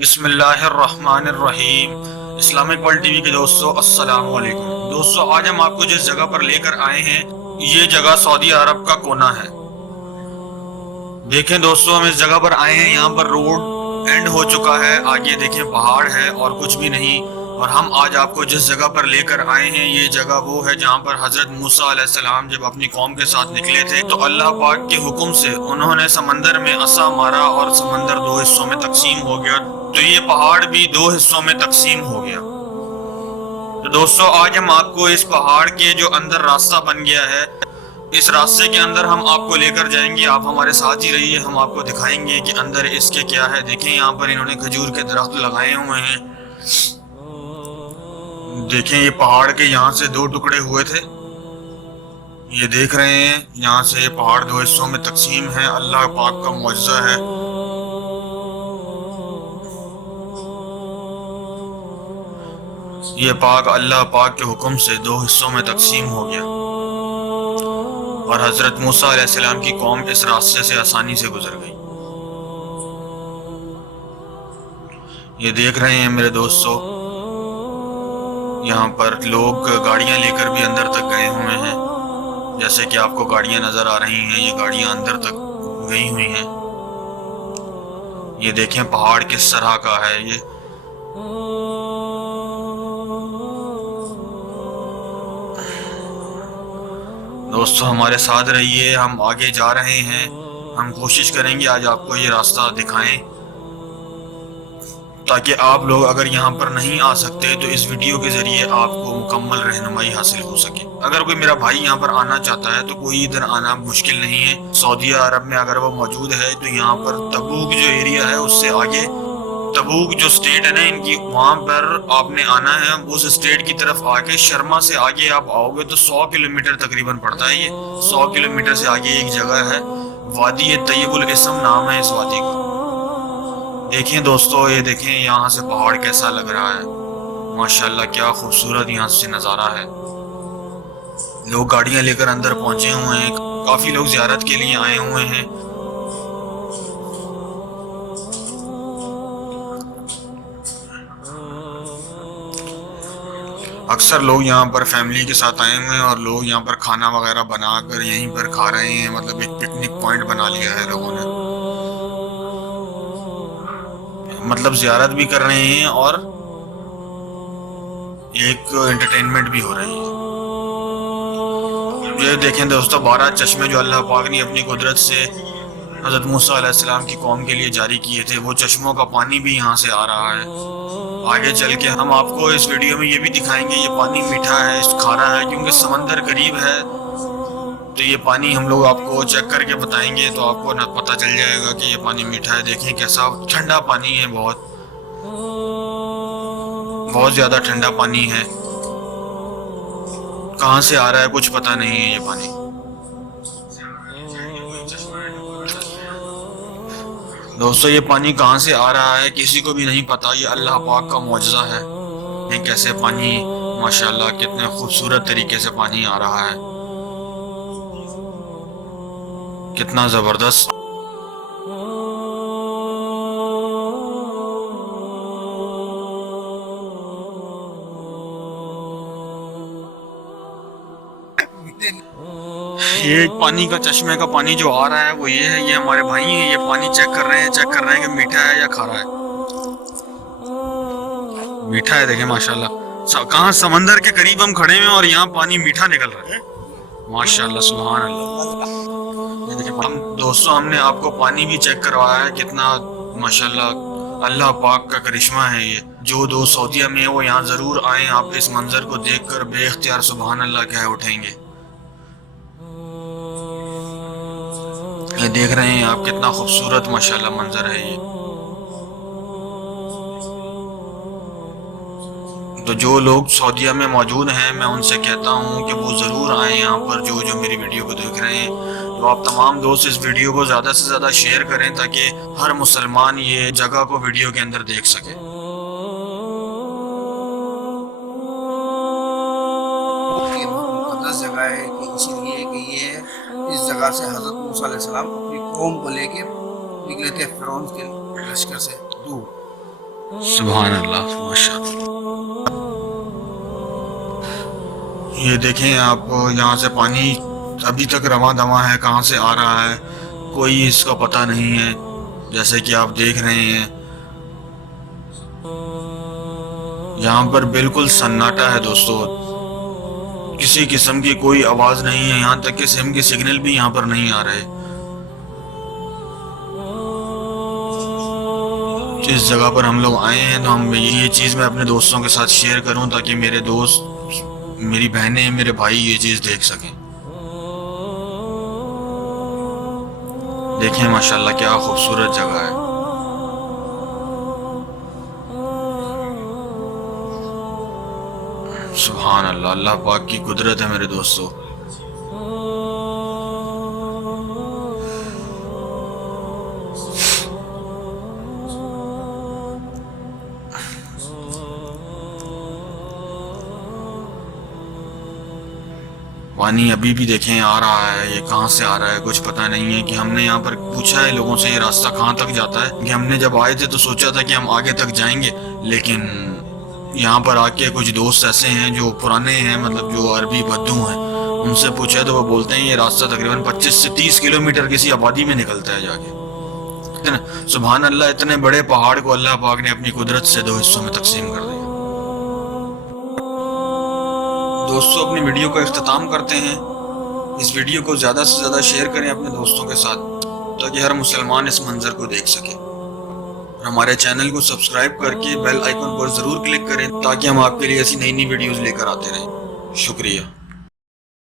بسم اللہ الرحمن الرحیم۔ اسلامک ورلڈ ٹی وی کے دوستو السلام علیکم۔ دوستو آج ہم آپ کو جس جگہ پر لے کر آئے ہیں یہ جگہ سعودی عرب کا کونا ہے۔ دیکھیں دوستو ہم اس جگہ پر آئے ہیں، یہاں پر روڈ اینڈ ہو چکا ہے، آگے دیکھیں پہاڑ ہے اور کچھ بھی نہیں۔ اور ہم آج آپ کو جس جگہ پر لے کر آئے ہیں یہ جگہ وہ ہے جہاں پر حضرت موسیٰ علیہ السلام جب اپنی قوم کے ساتھ نکلے تھے تو اللہ پاک کے حکم سے انہوں نے سمندر میں عصا مارا اور سمندر دو حصوں میں تقسیم ہو گیا، تو یہ پہاڑ بھی دو حصوں میں تقسیم ہو گیا۔ تو دوستو آج ہم آپ کو اس پہاڑ کے جو اندر راستہ بن گیا ہے، اس راستے کے اندر ہم آپ کو لے کر جائیں گے، آپ ہمارے ساتھ ہی رہیے، ہم آپ کو دکھائیں گے کہ اندر اس کے کیا ہے۔ دیکھیں یہاں پر انہوں نے کھجور کے درخت لگائے ہوئے ہیں، دیکھیں یہ پہاڑ کے یہاں سے دو ٹکڑے ہوئے تھے، یہ دیکھ رہے ہیں یہاں سے پہاڑ دو حصوں میں تقسیم ہے، اللہ پاک کا معجزہ ہے۔ یہ پاک اللہ پاک کے حکم سے دو حصوں میں تقسیم ہو گیا اور حضرت موسیٰ علیہ السلام کی قوم اس راستے سے آسانی سے گزر گئی۔ یہ دیکھ رہے ہیں میرے دوستو، یہاں پر لوگ گاڑیاں لے کر بھی اندر تک گئے ہوئے ہیں، جیسے کہ آپ کو گاڑیاں نظر آ رہی ہیں، یہ گاڑیاں اندر تک گئی ہوئی ہیں۔ یہ دیکھیں پہاڑ کس طرح کا ہے۔ یہ دوستو ہمارے ساتھ رہیے، ہم آگے جا رہے ہیں، ہم کوشش کریں گے آج آپ کو یہ راستہ دکھائیں تاکہ آپ لوگ اگر یہاں پر نہیں آ سکتے تو اس ویڈیو کے ذریعے آپ کو مکمل رہنمائی حاصل ہو سکے۔ اگر کوئی میرا بھائی یہاں پر آنا چاہتا ہے تو کوئی ادھر آنا مشکل نہیں ہے، سعودی عرب میں اگر وہ موجود ہے تو یہاں پر تبوک جو ایریا ہے اس سے آگے، تبوک جو سٹیٹ ہے نا ان کی، وہاں پر آپ نے آنا ہے، اس سٹیٹ کی طرف آ کے شرما سے آگے آپ آؤ گے تو 100 کلومیٹر تقریباً پڑتا ہے۔ یہ 100 کلومیٹر سے آگے ایک جگہ ہے، وادی طیب الاسم نام ہے اس وادی کا۔ دیکھیں دوستو، یہ دیکھیں یہاں سے پہاڑ کیسا لگ رہا ہے، ماشاءاللہ کیا خوبصورت یہاں سے نظارہ ہے۔ لوگ گاڑیاں لے کر اندر پہنچے ہوئے ہیں، کافی لوگ زیارت کے لیے آئے ہوئے ہیں۔ اکثر لوگ یہاں پر فیملی کے ساتھ آئے ہوئے ہیں اور لوگ یہاں پر کھانا وغیرہ بنا کر یہیں پر کھا رہے ہیں، مطلب ایک پکنک پوائنٹ بنا لیا ہے لوگوں نے، مطلب زیارت بھی کر رہے ہیں اور ایک انٹرٹینمنٹ بھی ہو رہی ہے۔ یہ دیکھیں دوستو 12 چشمے جو اللہ پاک نے اپنی قدرت سے حضرت موسیٰ علیہ السلام کی قوم کے لیے جاری کیے تھے، وہ چشموں کا پانی بھی یہاں سے آ رہا ہے۔ آگے چل کے ہم آپ کو اس ویڈیو میں یہ بھی دکھائیں گے، یہ پانی میٹھا ہے، کھارا ہے، کیونکہ سمندر قریب ہے تو یہ پانی ہم لوگ آپ کو چیک کر کے بتائیں گے تو آپ کو پتہ چل جائے گا کہ یہ پانی میٹھا ہے۔ دیکھیں کیسا ٹھنڈا پانی ہے، بہت زیادہ ٹھنڈا پانی ہے، کہاں سے آ رہا ہے کچھ پتہ نہیں ہے یہ پانی۔ دوستو یہ پانی کہاں سے آ رہا ہے کسی کو بھی نہیں پتا، یہ اللہ پاک کا معجزہ ہے۔ یہ کیسے پانی، ماشاءاللہ کتنے خوبصورت طریقے سے پانی آ رہا ہے، کتنا زبردست۔ یہ پانی کا چشمے کا پانی جو آ رہا ہے وہ یہ ہے، یہ ہمارے بھائی ہیں، یہ پانی چیک کر رہے ہیں کہ میٹھا ہے یا کھارا ہے۔ میٹھا ہے، دیکھیں ماشاءاللہ، کہاں سمندر کے قریب ہم کھڑے ہیں اور یہاں پانی میٹھا نکل رہا ہے، ماشاءاللہ سبحان اللہ۔ یہ دیکھیں دوستو ہم نے آپ کو پانی بھی چیک کروایا ہے، کتنا ماشاءاللہ اللہ پاک کا کرشمہ ہے۔ یہ جو دو سعودیہ میں وہ یہاں ضرور آئیں، آپ اس منظر کو دیکھ کر بے اختیار سبحان اللہ کہہ اٹھیں گے۔ یہ دیکھ رہے ہیں آپ کتنا خوبصورت ماشاءاللہ منظر ہے یہ۔ تو جو لوگ سعودیہ میں موجود ہیں میں ان سے کہتا ہوں کہ وہ ضرور آئیں یہاں پر، جو میری ویڈیو کو دیکھ رہے ہیں تو آپ تمام دوست اس ویڈیو کو زیادہ سے زیادہ شیئر کریں تاکہ ہر مسلمان یہ جگہ کو ویڈیو کے اندر دیکھ سکے۔ مقدس جگہ ہے کہ اسی لیے کہ یہ اس جگہ سے حضرت موسیٰ علیہ السلام اپنی قوم کو لے کے نکلے تھے فرعون کے لشکر سے دور۔ سبحان اللہ ماشاءاللہ. یہ دیکھیں آپ, یہاں سے پانی ابھی تک رواں دواں ہے, کہاں سے آ رہا ہے کوئی اس کا پتہ نہیں ہے. جیسے کہ آپ دیکھ رہے ہیں یہاں پر بالکل سناٹا ہے دوستو, کسی قسم کی کوئی آواز نہیں ہے, یہاں تک کہ سم کے سگنل بھی یہاں پر نہیں آ رہے. جس جگہ پر ہم لوگ آئے ہیں تو ہم یہ چیز میں اپنے دوستوں کے ساتھ شیئر کروں تاکہ میرے دوست, میری بہنیں, میرے بھائی یہ چیز دیکھ سکیں. دیکھیں ماشاءاللہ کیا خوبصورت جگہ ہے. سبحان اللہ, اللہ پاک کی قدرت ہے میرے دوستو. پانی ابھی بھی دیکھیں آ رہا ہے, یہ کہاں سے آ رہا ہے کچھ پتہ نہیں ہے. کہ ہم نے یہاں پر پوچھا ہے لوگوں سے یہ راستہ کہاں تک جاتا ہے, کہ ہم نے جب آئے تھے تو سوچا تھا کہ ہم آگے تک جائیں گے, لیکن یہاں پر آ کے کچھ دوست ایسے ہیں جو پرانے ہیں, مطلب جو عربی بدو ہیں, ان سے پوچھا تو وہ بولتے ہیں یہ راستہ تقریباً 25 سے 30 کلومیٹر کسی آبادی میں نکلتا ہے جا کے. سبحان اللہ, اتنے بڑے پہاڑ کو اللہ پاک نے اپنی قدرت سے 2 حصوں میں تقسیم کر دیا. دوستو اپنی ویڈیو کا اختتام کرتے ہیں. اس ویڈیو کو زیادہ سے زیادہ شیئر کریں اپنے دوستوں کے ساتھ تاکہ ہر مسلمان اس منظر کو دیکھ سکے. اور ہمارے چینل کو سبسکرائب کر کے بیل آئیکن پر ضرور کلک کریں تاکہ ہم آپ کے لیے ایسی نئی نئی ویڈیوز لے کر آتے رہیں. شکریہ.